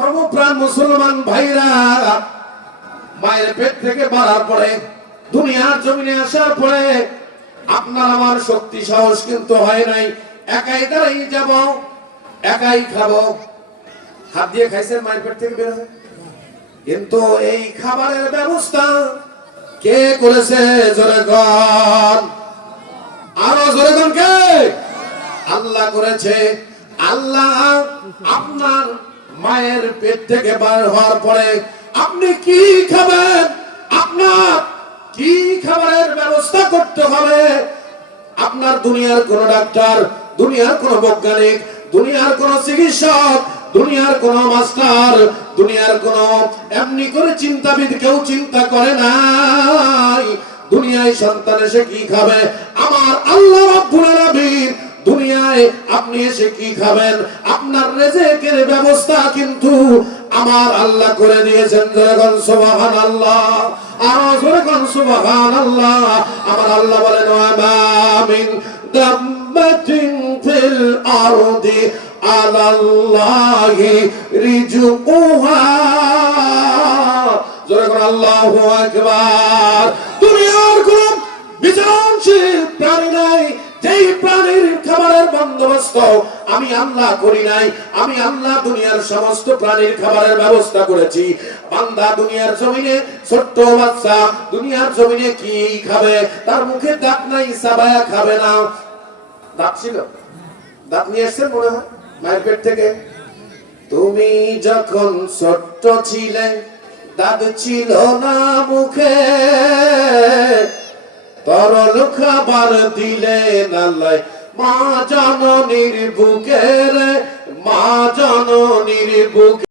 ধর্মপ্রাণ মুসলমান ভাইরা, মায়ের পেট থেকে বাড়ার পরে, দুনিয়ার জমিনে আসার পরে আপনার আমার শক্তি, সাহস কিন্তু হয় নাই। একাই দাঁড়াই যাব, একাই খাব। হাত দিয়ে খাইছেন মায়ের পেট থেকে বের কিন্তু এই খাবারের ব্যবস্থা কে করেছে? জোরে গন আরও জোরে গন কে? আল্লাহ করেছে। আল্লাহ আপনার মায়ের পেট থেকে বার হওয়ার পরে আপনি কি খাবেন? আপনার কি খাবারের ব্যবস্থা করতে হবে? আপনার দুনিয়ার কোন ডাক্তার, দুনিয়ার কোন বৈজ্ঞানিক, দুনিয়ার কোন চিকিৎসক, দুনিয়ার কোন মাস্টার, দুনিয়ার কোন এমনি করে চিন্তাবিদ কেউ চিন্তা করে নাই। দুনিয়ায় সন্তান এসে কি খাবে? আমার আল্লাহ রাব্বুল আলামিন দুনিয়ায় আপনি এসে কি খাবেন? আপনার রেজেকের ব্যবস্থা কিন্তু আমার আল্লাহ করে দিয়েছেন। যখন সুবহান আল্লাহ আর যখন সুবহান আল্লাহ আমার আল্লাহ বলেন, আমিন দাম্মাতিন ফিল আরদি আলাল্লাহি রিজুকুহা। জোরে আল্লাহু আকবার। দুনিয়ার কোন বিচরণশীল প্রাণী নাই, যেই প্রাণীর খাবারের বন্দোবস্ত আমি আল্লাহ করি নাই, আমি আল্লাহ দুনিয়ার সমস্ত প্রাণীর খাবারের ব্যবস্থা করেছি। বান্দা দুনিয়ার জমিনে, ছোট্ট বাচ্চা দুনিয়ার জমিনে কি খাবে? তার মুখে দাঁত নাই, সাবায়া খাবে না। দাঁত ছিল? দাঁত নিয়ে এসছেন মনে হয়? মায়ের পেট থেকে? তুমি যখন ছোট্ট ছিলে, দাঁত ছিল না মুখে। তরল খাবার দিলে নালাই মা জননীর বুকের মা জননীর বুকে